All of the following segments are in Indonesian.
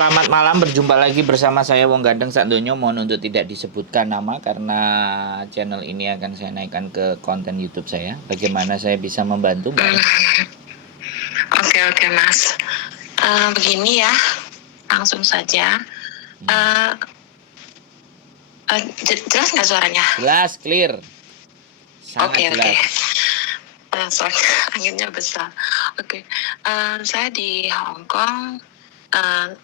Selamat malam, berjumpa lagi bersama saya Wong Gandeng Sakdonyo. Mohon untuk tidak disebutkan nama karena channel ini akan saya naikkan ke konten YouTube saya. Bagaimana saya bisa membantu, Mbak? Oke Mas. Begini ya, langsung saja. Uh, Jelas nggak suaranya? Jelas, clear, sangat Oke. jelas. Soalnya anginnya besar. Oke. Saya di Hong Kong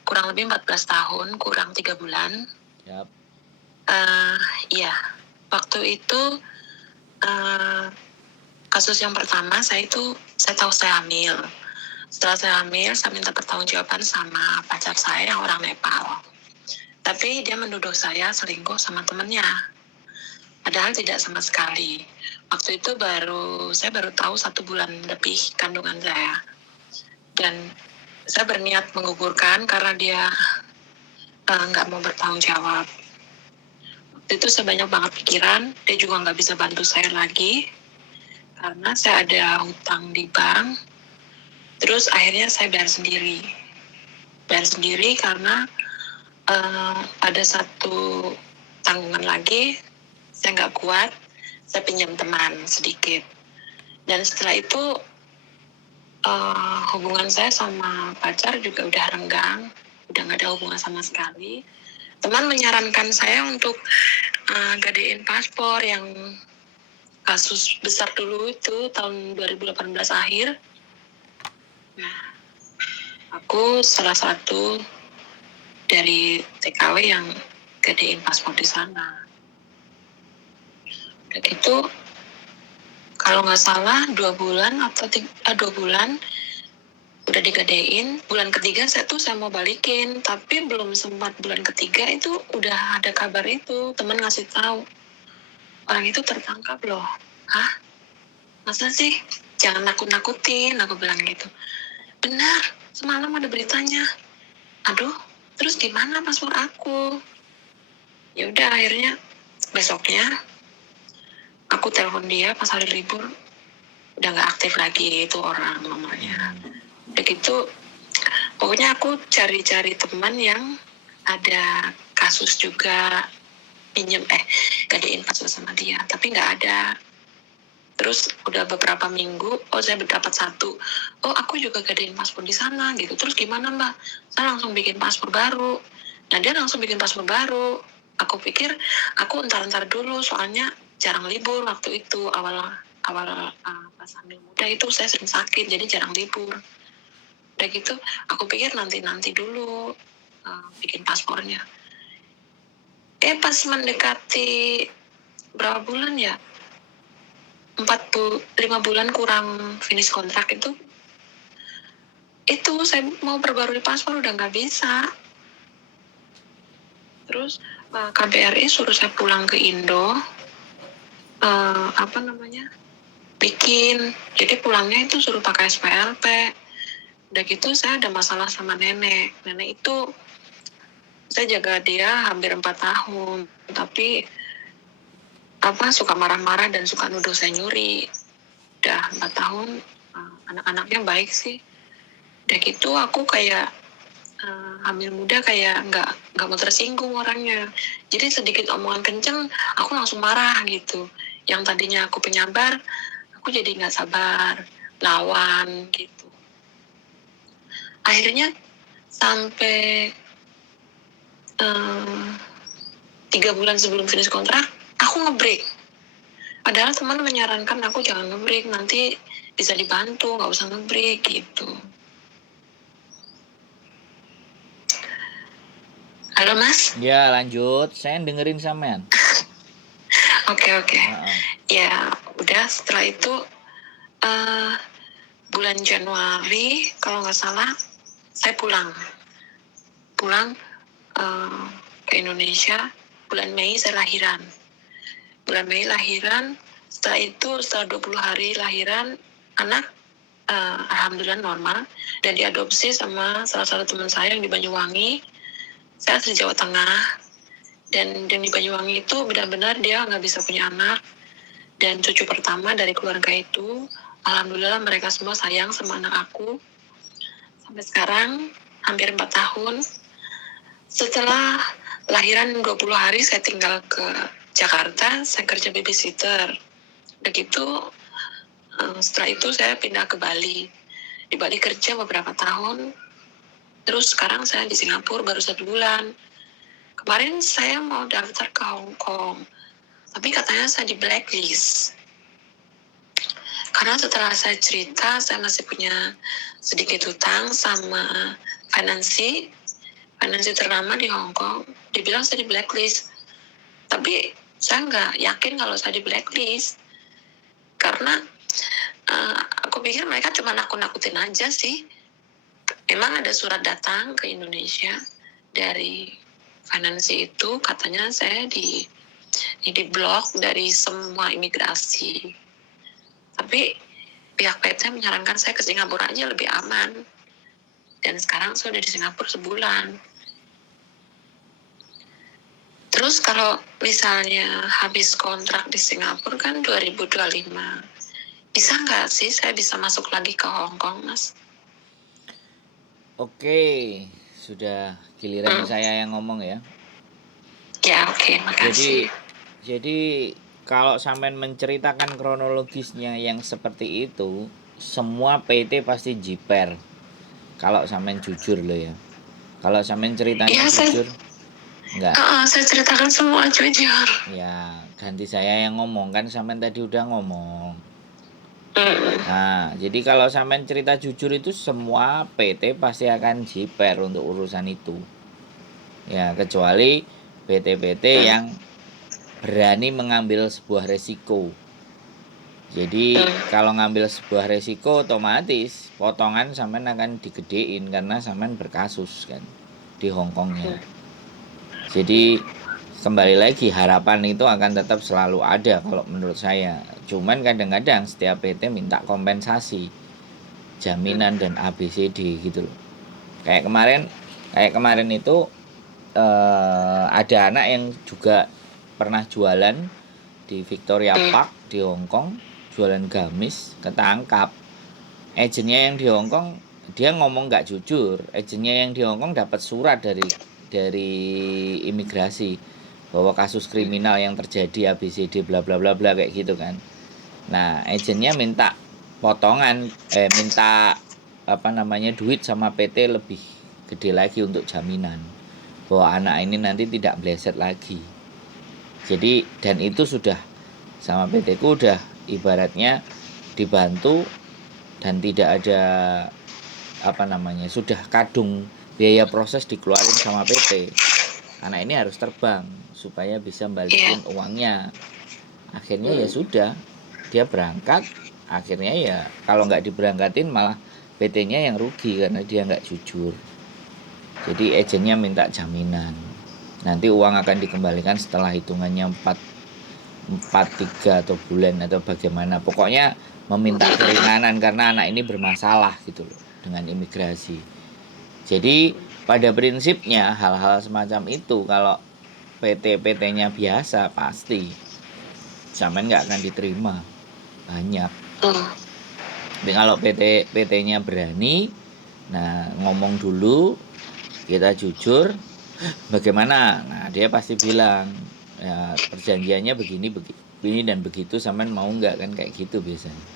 kurang lebih 14 tahun, kurang 3 bulan. Yap. Iya, waktu itu kasus yang pertama saya tahu saya hamil. Setelah saya hamil, saya minta pertanggungjawaban sama pacar saya yang orang Nepal. Tapi dia menuduh saya selingkuh sama temennya. Padahal tidak sama sekali. Waktu itu saya baru tahu 1 bulan lebih kandungan saya. Dan saya berniat menggugurkan karena dia nggak mau bertanggung jawab. Waktu itu saya banyak banget pikiran, dia juga nggak bisa bantu saya lagi. Karena saya ada hutang di bank. Terus akhirnya saya bayar sendiri. Bayar sendiri karena ada satu tanggungan lagi, saya nggak kuat, saya pinjam teman sedikit. Dan setelah itu hubungan saya sama pacar juga udah renggang, udah nggak ada hubungan sama sekali. Teman menyarankan saya untuk gadein paspor yang kasus besar dulu itu tahun 2018 akhir. Nah, aku salah satu dari TKW yang gadein paspor di sana. Dan itu kalau nggak salah 2 bulan atau 2 bulan udah digadein. Bulan ketiga saya mau balikin, tapi belum sempat bulan ketiga itu udah ada kabar itu, teman ngasih tahu orang itu tertangkap loh. Hah? Masa sih? Jangan nakut-nakutin, aku bilang gitu. Benar, semalam ada beritanya. Aduh, terus gimana paspor aku? Ya udah, akhirnya besoknya aku telepon dia pas hari libur, udah nggak aktif lagi itu orang nomornya. Udah gitu, pokoknya aku cari-cari teman yang ada kasus juga gadein paspor sama dia, tapi nggak ada. Terus udah beberapa minggu, saya dapat satu. Aku juga gadein paspor di sana gitu. Terus gimana Mbak? Saya langsung bikin paspor baru. Nah dia langsung bikin paspor baru. Aku pikir aku entar dulu, soalnya jarang libur waktu itu awal pas hamil muda itu saya sering sakit, jadi jarang libur. Udah gitu, aku pikir nanti dulu bikin paspornya. Pas mendekati berapa bulan ya? 5 bulan kurang finish kontrak itu saya mau perbarui paspor udah nggak bisa. Terus KBRI suruh saya pulang ke Indo, bikin. Jadi pulangnya itu suruh pakai SPLP. Udah gitu saya ada masalah sama nenek itu saya jaga dia hampir 4 tahun, tapi suka marah-marah dan suka nuduh saya nyuri. Udah 4 tahun, anak-anaknya baik sih. Udah gitu aku kayak hamil muda kayak nggak mau tersinggung orangnya. Jadi sedikit omongan kenceng, aku langsung marah gitu. Yang tadinya aku penyabar, aku jadi nggak sabar, lawan gitu. Akhirnya sampai 3 bulan sebelum finish kontrak, aku ngebreak. Padahal teman menyarankan aku jangan ngebreak, nanti bisa dibantu, nggak usah ngebreak gitu. Halo Mas? Ya lanjut, saya dengerin sampean. Oke. Ya udah, setelah itu bulan Januari kalau nggak salah saya pulang ke Indonesia. Bulan Mei saya lahiran. Setelah itu setelah 20 hari lahiran, anak alhamdulillah normal dan diadopsi sama salah satu teman saya yang di Banyuwangi. Saya asli Jawa Tengah, dan di Banyuwangi itu benar-benar dia nggak bisa punya anak, dan cucu pertama dari keluarga itu alhamdulillah mereka semua sayang sama anak aku. Sampai sekarang hampir 4 tahun Setelah lahiran 20 hari saya tinggal ke Jakarta, saya kerja babysitter. Begitu setelah itu saya pindah ke Bali. Di Bali kerja beberapa tahun. Terus sekarang saya di Singapura baru 1 bulan. Kemarin saya mau daftar ke Hong Kong, tapi katanya saya di blacklist. Karena setelah saya cerita, saya masih punya sedikit hutang sama finansi ternama di Hong Kong. Dibilang saya di blacklist. Tapi saya nggak yakin kalau saya di blacklist. Karena aku pikir mereka cuma nakut-nakutin aja sih. Memang ada surat datang ke Indonesia dari finansi itu, katanya saya di blok dari semua imigrasi. Tapi pihak PT menyarankan saya ke Singapura aja lebih aman. Dan sekarang saya udah di Singapura sebulan. Terus kalau misalnya habis kontrak di Singapura kan 2025. Bisa nggak sih saya bisa masuk lagi ke Hong Kong, Mas? Oke, sudah giliran saya yang ngomong ya. Ya, oke, makasih. Jadi kalau sampean menceritakan kronologisnya yang seperti itu, semua PT pasti jiper. Kalau sampean jujur loh ya. Kalau sampean ceritanya Ya, jujur, enggak. saya ceritakan semua jujur. Ya, ganti saya yang ngomong, kan sampean tadi udah ngomong. Nah, jadi kalau sampean cerita jujur itu semua PT pasti akan jiper untuk urusan itu. Ya, kecuali PT-PT yang berani mengambil sebuah resiko. Jadi kalau ngambil sebuah resiko otomatis potongan sampean akan digedein karena sampean berkasus kan di Hongkongnya. Jadi kembali lagi harapan itu akan tetap selalu ada kalau menurut saya. Cuman kadang-kadang setiap PT minta kompensasi, jaminan dan ABCD gitu loh. Kayak kemarin itu ada anak yang juga pernah jualan di Victoria Park di Hongkong, jualan gamis, ketangkap. Agennya yang di Hongkong dia ngomong nggak jujur. Agennya yang di Hongkong dapat surat dari imigrasi bahwa kasus kriminal yang terjadi ABCD bla bla bla bla kayak gitu kan. Nah, agennya minta potongan minta duit sama PT lebih gede lagi untuk jaminan bahwa anak ini nanti tidak bleset lagi. Jadi dan itu sudah sama PT ku udah ibaratnya dibantu dan tidak ada sudah kadung biaya proses dikeluarin sama PT. Anak ini harus terbang supaya bisa balikin uangnya. Akhirnya ya sudah, dia berangkat. Akhirnya ya kalau nggak diberangkatin malah PT-nya yang rugi karena dia nggak jujur. Jadi agennya minta jaminan. Nanti uang akan dikembalikan setelah hitungannya 3 atau bulan atau bagaimana. Pokoknya meminta keringanan karena anak ini bermasalah gitu loh dengan imigrasi. Jadi pada prinsipnya hal-hal semacam itu kalau PT-PT-nya biasa pasti sampean nggak akan diterima banyak. Tapi kalau PT-nya berani, nah ngomong dulu, kita jujur, bagaimana? Nah dia pasti bilang, ya perjanjiannya begini dan begitu, sampean mau nggak kan kayak gitu biasanya.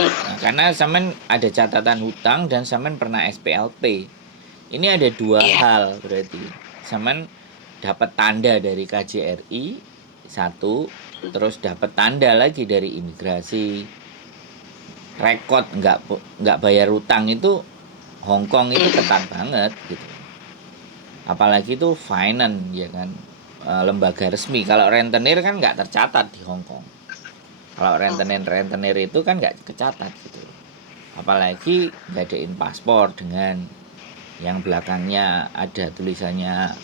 Nah, karena sampean ada catatan hutang dan sampean pernah SPLT. Ini ada dua hal berarti. Sampean dapat tanda dari KJRI satu, terus dapat tanda lagi dari imigrasi. Rekod nggak bayar hutang itu Hongkong itu ketat banget gitu. Apalagi itu finance ya kan, lembaga resmi. Kalau rentenir kan nggak tercatat di Hongkong. Kalau rentenir itu kan nggak kecatat gitu. Apalagi ngadain paspor dengan yang belakangnya ada tulisannya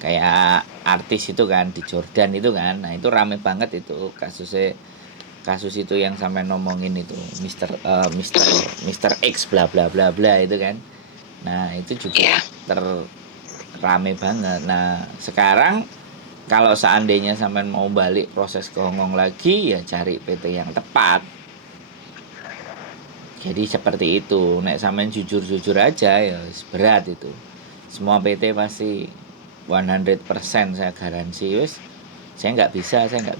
kayak artis itu kan di Jordan itu kan. Nah itu rame banget itu kasus itu yang sampai ngomongin itu Mister X bla bla bla bla itu kan. Nah itu juga rame banget. Nah sekarang kalau seandainya sampean mau balik proses ke Hongkong lagi ya cari PT yang tepat. Jadi seperti itu. Nek sampean jujur-jujur aja ya berat itu. semua PT pasti 100% saya garansi wis saya nggak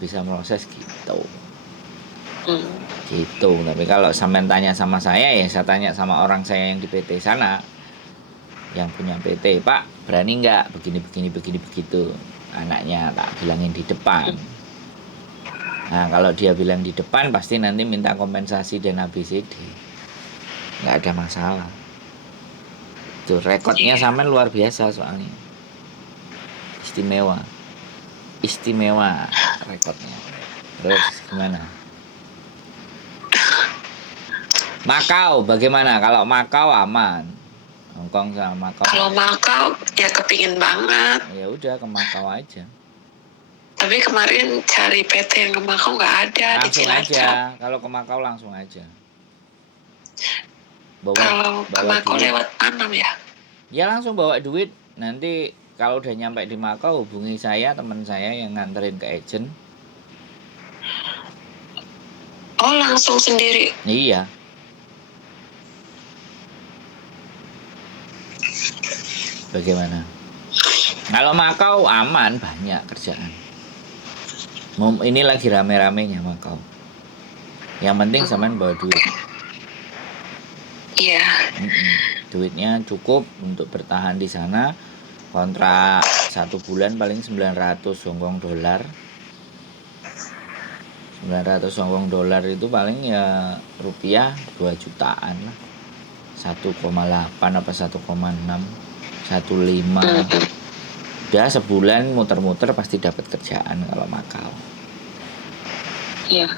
bisa proses gitu. Gitu. Tapi kalau sampean tanya sama saya ya saya tanya sama orang saya yang di PT sana yang punya PT, Pak berani nggak begini begitu, anaknya tak bilangin di depan. Nah kalau dia bilang di depan pasti nanti minta kompensasi dan ABCD, nggak ada masalah. Tuh rekodnya sampean luar biasa soalnya, istimewa rekodnya. Terus gimana? Makau bagaimana? Kalau Makau aman. Hongkong sama Makau. Kalau Makau ya kepingin banget. Ya udah ke Makau aja. Tapi kemarin cari PT yang ke Makau nggak ada. Langsung di Cilacap aja. Kalau ke Makau langsung aja. Kalau ke Makau duit. lewat Anam ya? Ya langsung bawa duit. Nanti kalau udah nyampe di Makau hubungi saya, teman saya yang nganterin ke agent. Oh langsung sendiri? Iya. Bagaimana? Kalau Makau aman, banyak kerjaan. Ini lagi rame-ramenya Makau. Yang penting sampean bawa duit. Iya. Duitnya cukup untuk bertahan di sana. Kontrak 1 bulan paling 900 Hongkong dolar. 900 Hongkong dolar itu paling ya rupiah 2 jutaan lah. 1,8 apa 1,6 1,5. Udah sebulan muter-muter pasti dapat kerjaan kalau Makau. Iya.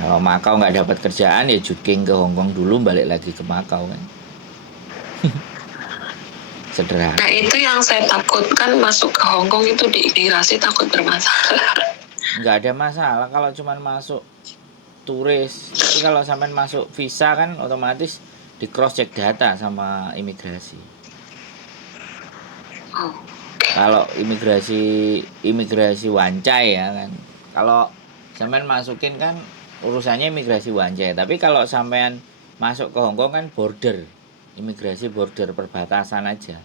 Kalau Makau nggak dapat kerjaan ya juking ke Hongkong dulu balik lagi ke Makau kan. Sederhana. Nah itu yang saya takutkan, masuk ke Hongkong itu di imigrasi takut bermasalah. Nggak ada masalah kalau cuma masuk turis. Tapi kalau sampai masuk visa kan otomatis di cross check data sama imigrasi. Kalau imigrasi wancai ya kan. Kalau sampean masukin kan urusannya imigrasi wancai. Tapi kalau sampean masuk ke Hongkong kan border, imigrasi border perbatasan aja.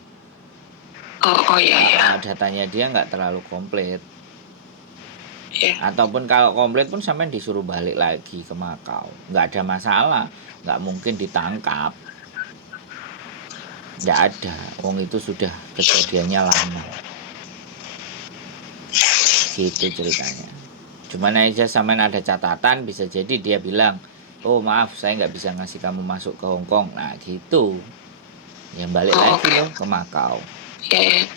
Oh iya. Datanya dia nggak terlalu komplit. Iya. Ataupun kalau komplit pun sampean disuruh balik lagi ke Makau, nggak ada masalah, nggak mungkin ditangkap. Nggak ada, wong itu sudah kejadiannya lama. Gitu ceritanya. Cuman aja sampean ada catatan, bisa jadi dia bilang, oh maaf saya nggak bisa ngasih kamu masuk ke Hongkong. Nah gitu, ya balik lagi loh ke Makau. Iya.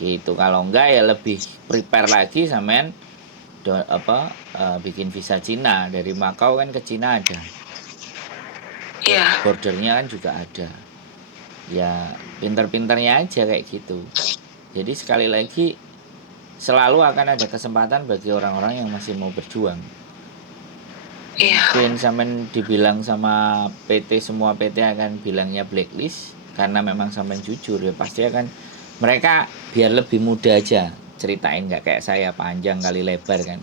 Gitu. Kalau enggak ya lebih prepare lagi sampean bikin visa Cina. Dari Makau kan ke Cina ada. Iya. Bordernya kan juga ada. Ya pinter-pinternya aja kayak gitu. Jadi sekali lagi selalu akan ada kesempatan bagi orang-orang yang masih mau berjuang. Iya. Mungkin sampean dibilang sama PT, semua PT akan bilangnya blacklist karena memang sampean jujur ya pasti akan mereka biar lebih mudah aja ceritain, nggak kayak saya panjang kali lebar kan.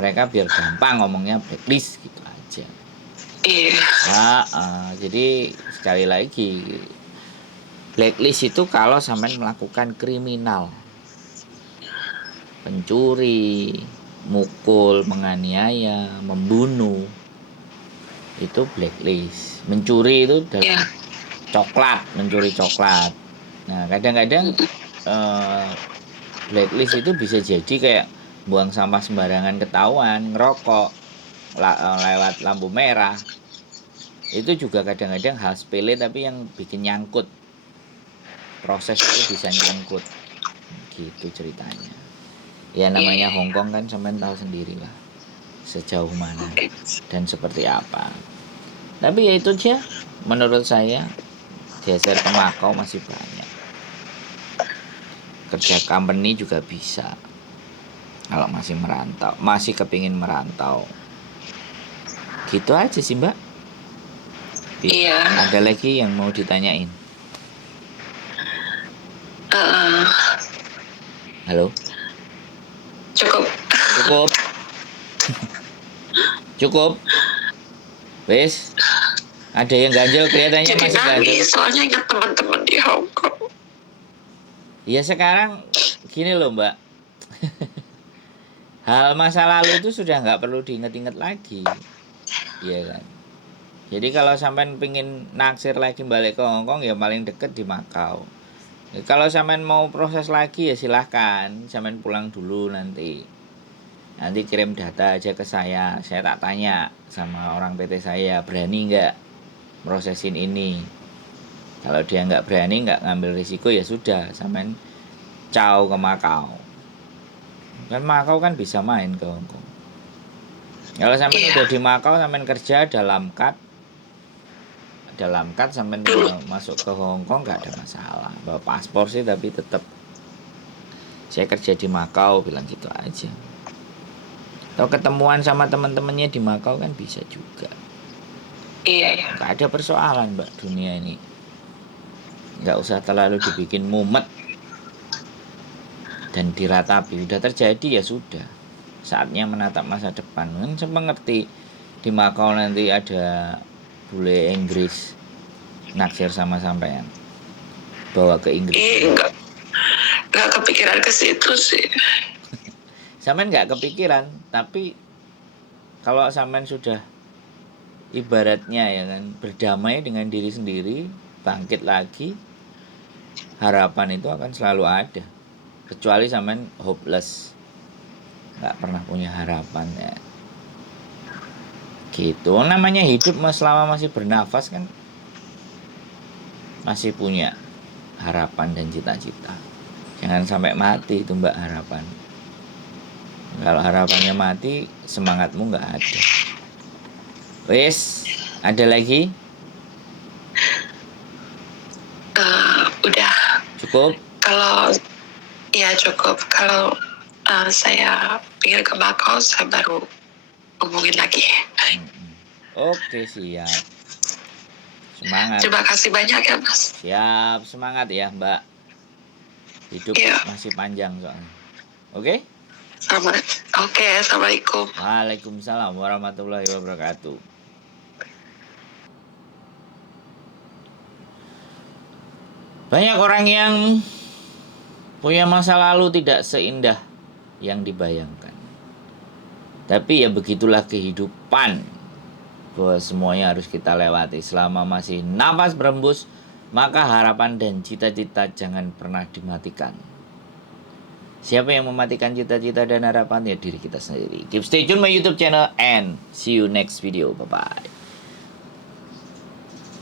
Mereka biar gampang ngomongnya blacklist gitu aja. Iya. Jadi sekali lagi blacklist itu kalau sampean melakukan kriminal, pencuri, mukul, menganiaya, membunuh, itu blacklist. Mencuri itu mencuri coklat. Nah kadang-kadang blacklist itu bisa jadi kayak buang sampah sembarangan ketahuan, ngerokok lewat lampu merah. Itu juga kadang-kadang hal sepele tapi yang bikin nyangkut. Proses itu bisa nyangkut. Gitu ceritanya. Ya namanya Hongkong kan sampean tahu sendiri lah sejauh mana dan seperti apa. Tapi ya itu aja menurut saya, geser ke Makau masih banyak. Kerja company juga bisa kalau masih merantau, masih kepingin merantau. Gitu aja sih Mbak. Iya. Ada lagi yang mau ditanyain? Halo? Cukup. Wes. Ada yang ganjel kelihatannya Jadi masih ganjel. nangis soalnya ingat teman-teman di Hong Kong. Ya sekarang gini loh Mbak, hal masa lalu itu sudah nggak perlu diinget-inget lagi, iya kan. Jadi kalau sampean pingin naksir lagi balik ke Hong Kong ya paling deket di Makau. Ya, kalau sampean mau proses lagi ya silahkan, sampean pulang dulu nanti. Nanti kirim data aja ke saya tak tanya sama orang PT saya berani nggak prosesin ini. Kalau dia nggak berani, nggak ngambil risiko ya sudah, sampean caw ke Makau. Kan Makau kan bisa main ke Hong Kong. Kalau sampean Iya, udah di Makau, sampean kerja dalam kad sampean dulu. mau masuk ke Hong Kong nggak ada masalah. Bawa paspor sih tapi tetap saya kerja di Makau bilang gitu aja. Atau ketemuan sama teman-temannya di Makau kan bisa juga. Iya, ya. Nggak ada persoalan Mbak, dunia ini. Nggak usah terlalu dibikin mumet dan diratapi. Udah terjadi ya sudah. Saatnya menatap masa depan. Kan saya mengerti di Makau nanti ada bule Inggris naksir sama sampean. Bawa ke Inggris. Nggak kepikiran ke situ sih. Sampean nggak kepikiran, tapi kalau sampean sudah ibaratnya ya kan berdamai dengan diri sendiri, bangkit lagi, harapan itu akan selalu ada. Kecuali sampean hopeless, nggak pernah punya harapan ya. Gitu, namanya hidup selama masih bernafas kan masih punya harapan dan cita-cita. Jangan sampai mati itu Mbak harapan. Kalau harapannya mati, semangatmu nggak ada. Wes, ada lagi? Udah. Cukup? Kalau ya cukup. Kalau saya pikir ke Makau, saya baru hubungin lagi. Oke, siap. Semangat. Terima kasih banyak ya, Mas. Siap, semangat ya, Mbak. Hidup Iya. masih panjang soalnya. Oke? Oke, Assalamualaikum. Waalaikumsalam warahmatullahi wabarakatuh. Banyak orang yang punya masa lalu tidak seindah yang dibayangkan. Tapi ya begitulah kehidupan. Bahwa semuanya harus kita lewati. Selama masih nafas berembus, maka harapan dan cita-cita jangan pernah dimatikan. Siapa yang mematikan cita-cita dan harapan? Ya diri kita sendiri. Keep stay tune my YouTube channel and see you next video. Bye-bye.